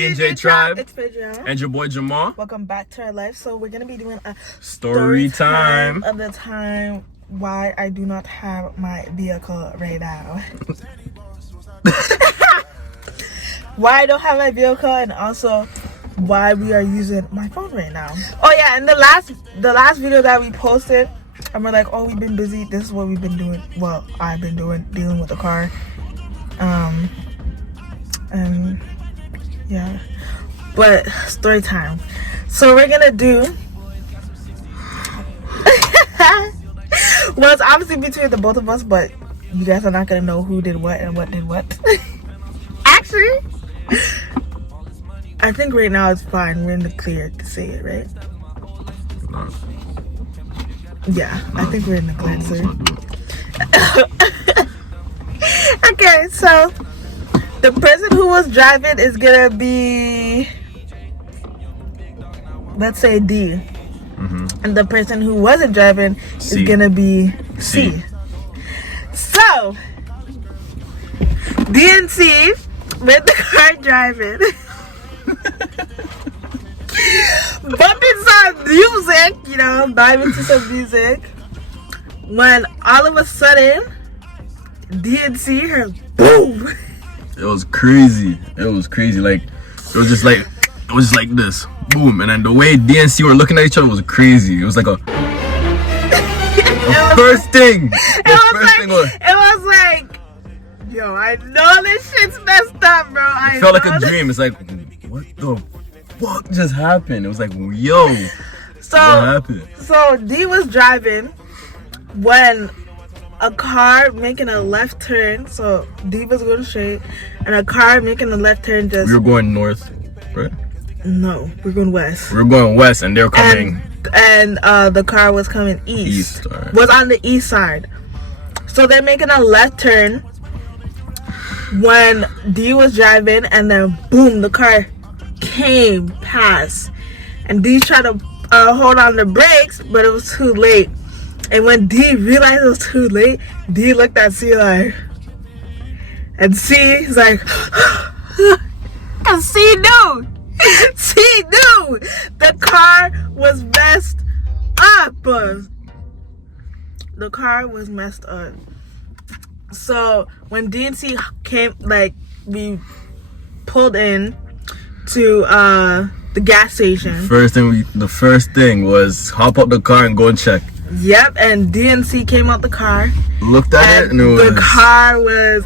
DJ Tribe. It's Pedro. And your boy Jamal. Welcome back to our life. So we're going to be doing a story time of the time why I do not have my vehicle right now. Why I don't have my vehicle, and also why we are using my phone right now. Oh yeah, and the last video that we posted, and we're like, oh, we've been busy. This is what we've been doing. Well, I've been dealing with the car. And yeah, but story time. So we're gonna do well, it's obviously between the both of us, but you guys are not gonna know who did what and what did what. Actually, I think right now it's fine. We're in the clear to say it, right? No. Yeah, no. I think we're in the clear to say. Okay, so the person who was driving is gonna be, let's say, D. And the person who wasn't driving is gonna be C. So D and C with the car driving, bumping some music, vibing to some music, when all of a sudden D and C heard boom. It was crazy. Like it was just like this, boom, and then the way D and C were looking at each other was crazy. It was like a first thing. It was like, yo, I know this shit's messed up, bro. It felt like a dream. It's like, what the fuck just happened? It was like, yo, what happened? So D was driving when a car making a left turn. So D was going straight, and a car making a left turn just. We were going north, right? No, we're going west. We were going west, and they were coming. And the car was coming east. Right. Was on the east side. So they're making a left turn when D was driving, and then boom, the car came past, and D tried to hold on the brakes, but it was too late. And when D realized it was too late, D looked at C like, and C's like, and C knew the car was messed up. The car was messed up. So when D and C came, like, we pulled in to the gas station. The first thing was hop up the car and go and check. Yep, and D and C came out the car. Looked at it, and the car was.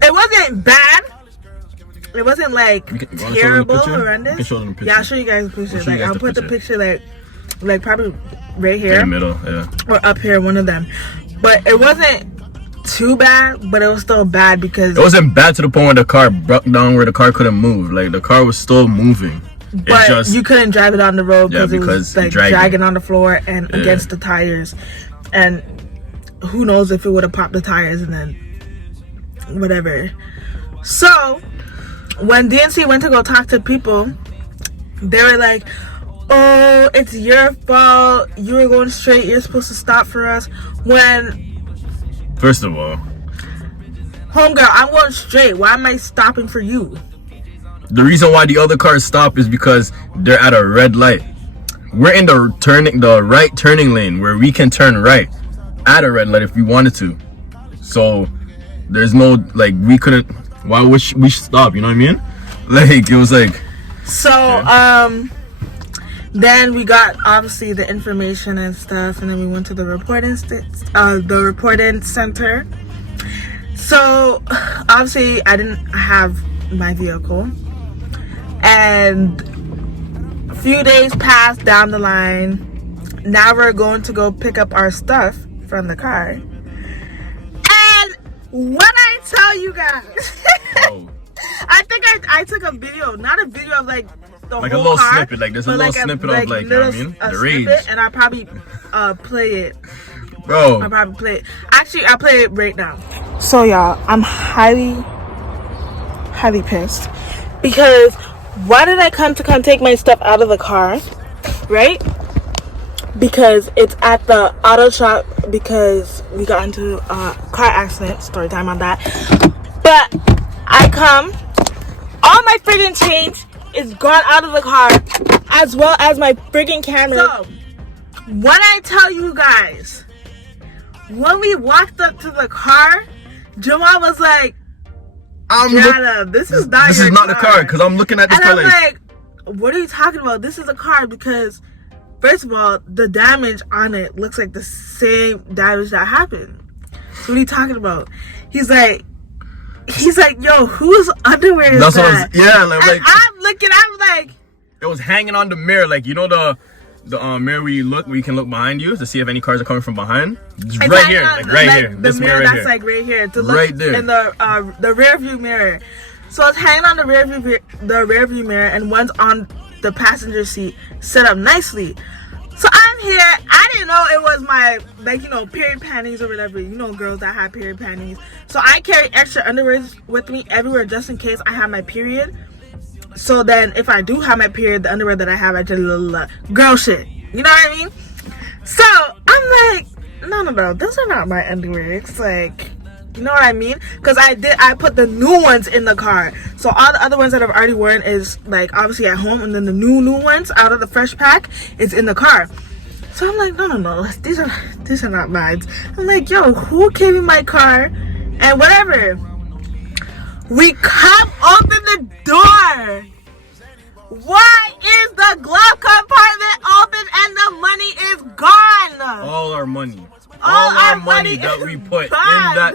It wasn't bad. It wasn't like terrible, horrendous. You can show them the picture. Yeah, I'll show you guys the picture. I'll put the picture like probably right here. In the middle, yeah. Or up here, one of them. But it wasn't too bad, but it was still bad because it wasn't bad to the point where the car broke down, where the car couldn't move. Like the car was still moving. But you couldn't drive it on the road because it was like dragging on the floor and against the tires. And who knows if it would have popped the tires and then whatever. So when DNC went to go talk to people, they were like, oh, it's your fault. You were going straight. You're supposed to stop for us. When, first of all, homegirl, I'm going straight. Why am I stopping for you? The reason why the other cars stop is because they're at a red light. We're in the right turning lane where we can turn right at a red light if we wanted to. So there's no, like, we couldn't. Why would we stop? You know what I mean? Like, it was like. So then we got obviously the information and stuff, and then we went to the reporting center. So obviously I didn't have my vehicle. And a few days passed down the line. Now we're going to go pick up our stuff from the car. And when I tell you guys, I think I took a video, not a video of like the like whole a little car, snippet, like there's a little snippet of like, you know what I mean? The rage. And I'll probably play it. Bro. I'll probably play it. Actually, I'll play it right now. So y'all, I'm highly pissed because why did I come take my stuff out of the car, right? Because it's at the auto shop because we got into a car accident. Story time on that. But I come, all my friggin' change is gone out of the car, as well as my freaking camera. So, when I tell you guys, when we walked up to the car, Jamal was like, Jana, this is not the car, because I'm looking at this car. And I'm like, what are you talking about? This is a car, because first of all, the damage on it looks like the same damage that happened. So what are you talking about? He's like, yo, whose underwear is That's that? Like, I'm looking, I'm like, it was hanging on the mirror, like, you know the mirror where you can look behind you to see if any cars are coming from behind. It's right here, here. The this mirror right that's here. like right here to look right there in the rear view mirror. So it's hanging on the rear view mirror, and one's on the passenger seat, set up nicely. So I'm here. I didn't know it was my, like, you know, period panties or whatever. You know, girls that have period panties. So I carry extra underwear with me everywhere just in case I have my period. So then if I do have my period, the underwear that I have, I just girl shit. You know what I mean? So I'm like, no, those are not my underwear. It's like, you know what I mean? Because I put the new ones in the car. So all the other ones that I've already worn is like obviously at home, and then the new ones out of the fresh pack is in the car. So I'm like, no, these are not mine. I'm like, yo, who came in my car? And whatever. We come open the door. Why is the glove compartment open and the money is gone? All our money. All our money that we put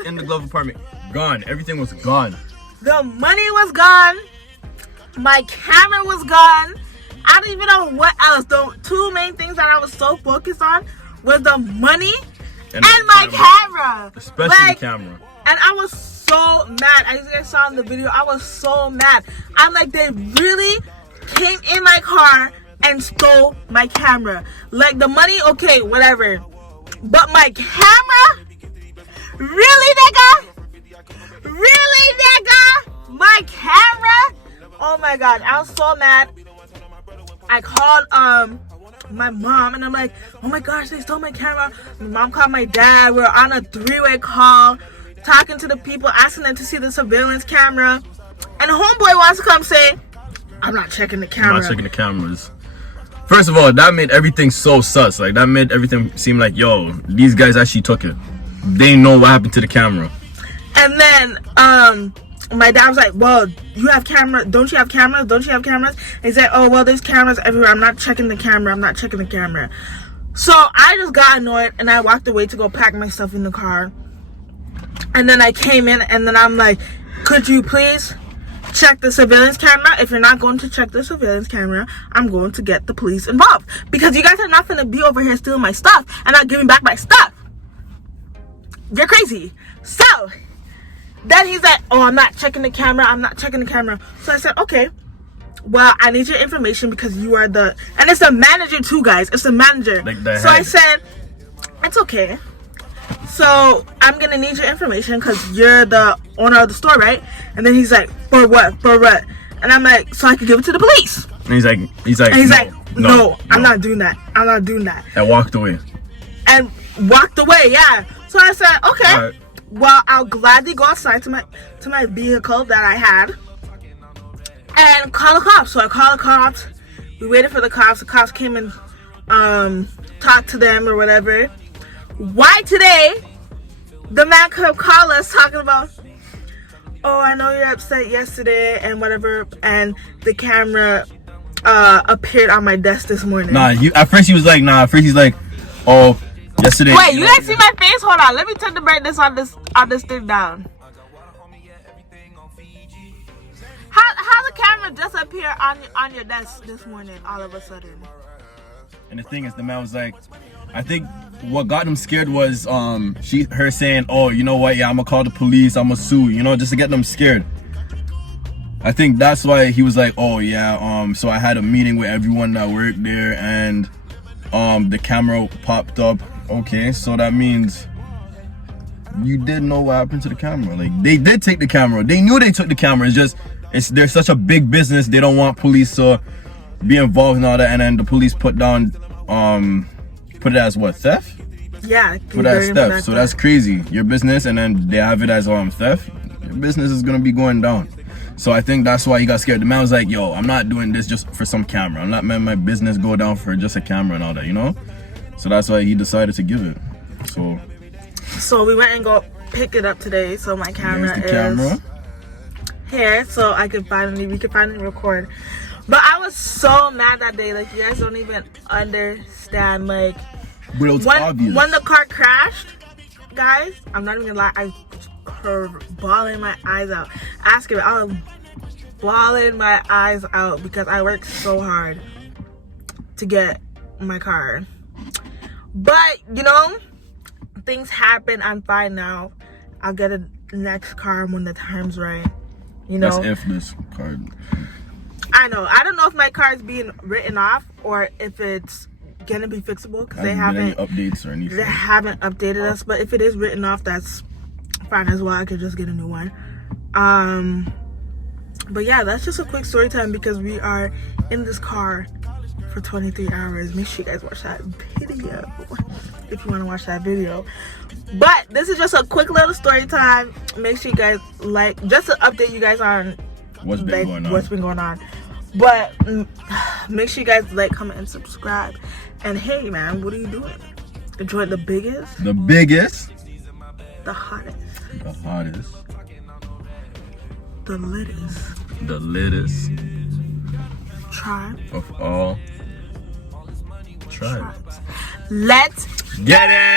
in the glove compartment, gone. Everything was gone. The money was gone. My camera was gone. I don't even know what else. The two main things that I was so focused on was the money and my camera. Especially the camera. And I was so mad. As you guys saw in the video, I was so mad. I'm like, they really came in my car and stole my camera. Like, the money, okay, whatever. But my camera? Really, nigga? Really, nigga? My camera? Oh my god, I was so mad. I called my mom, and I'm like, oh my gosh, they stole my camera. My mom called my dad. We're on a 3-way call, talking to the people, asking them to see the surveillance camera. And the homeboy wants to come say, I'm not checking the camera. I'm not checking the cameras. First of all, that made everything so sus. Like, that made everything seem like, yo, these guys actually took it. They know what happened to the camera. And then my dad was like, well, you have camera, don't you have cameras? Don't you have cameras? And he's like, oh, well, there's cameras everywhere. I'm not checking the camera. I'm not checking the camera. So I just got annoyed, and I walked away to go pack my stuff in the car. And then I came in, and then I'm like, could you please check the surveillance camera? If you're not going to check the surveillance camera, I'm going to get the police involved, because you guys are not going to be over here stealing my stuff and not giving back my stuff. You're crazy. So then he's like, oh, I'm not checking the camera. I'm not checking the camera. So I said, okay, well, I need your information, because you are and it's the manager too, guys. It's the manager. So I said, it's okay. So I'm gonna need your information, because you're the owner of the store, right? And then he's like, for what? And I'm like, so I can give it to the police. And he's like, no, I'm not doing that. I'm not doing that. And walked away. Yeah. So I said, okay, right. Well, I'll gladly go outside to my vehicle that I had and call the cops. So I called the cops. We waited for the cops. The cops came and talked to them or whatever. Why today the man could call us talking about, oh, I know you're upset yesterday and whatever, and the camera appeared on my desk this morning. At first he's like, oh, yesterday. Wait, you guys see my face? Hold on, let me turn the brightness on this thing down. How the camera just appear on your desk this morning all of a sudden? And the thing is, the man was like, I think what got him scared was her saying, oh, you know what, yeah, I'm gonna call the police, I'm gonna sue, you know, just to get them scared. I think that's why he was like, oh yeah, so I had a meeting with everyone that worked there, and the camera popped up. Okay, so that means you did know what happened to the camera. Like, they did take the camera. They knew they took the camera. They're such a big business, they don't want police to be involved in all that, and then the police put it as what, theft? Yeah, put it as theft. So that's crazy. Your business, and then they have it as theft. Your business is gonna be going down. So I think that's why he got scared. The man was like, yo, I'm not doing this just for some camera. I'm not letting my business go down for just a camera and all that, you know? So that's why he decided to give it. So we went and go pick it up today. So my camera is here, so we could finally record. But I was so mad that day. Like, you guys don't even understand. Like, but it was obvious. When the car crashed, guys, I'm not even gonna lie, I was bawling my eyes out. I was bawling my eyes out because I worked so hard to get my car. But, you know, things happen. I'm fine now. I'll get a next car when the time's right. You know? That's if this car... I know. I don't know if my car is being written off or if it's gonna be fixable because they haven't updates or anything. They haven't updated us. But if it is written off, that's fine as well. I could just get a new one. But yeah, that's just a quick story time because we are in this car for 23 hours. Make sure you guys watch that video if you want to watch that video. But this is just a quick little story time. Make sure you guys like, just to update you guys on what's been going on. But make sure you guys like, comment, and subscribe. And hey, man, what are you doing? Enjoy the biggest, the hottest, the littest tribe of all tribes. Let's get it.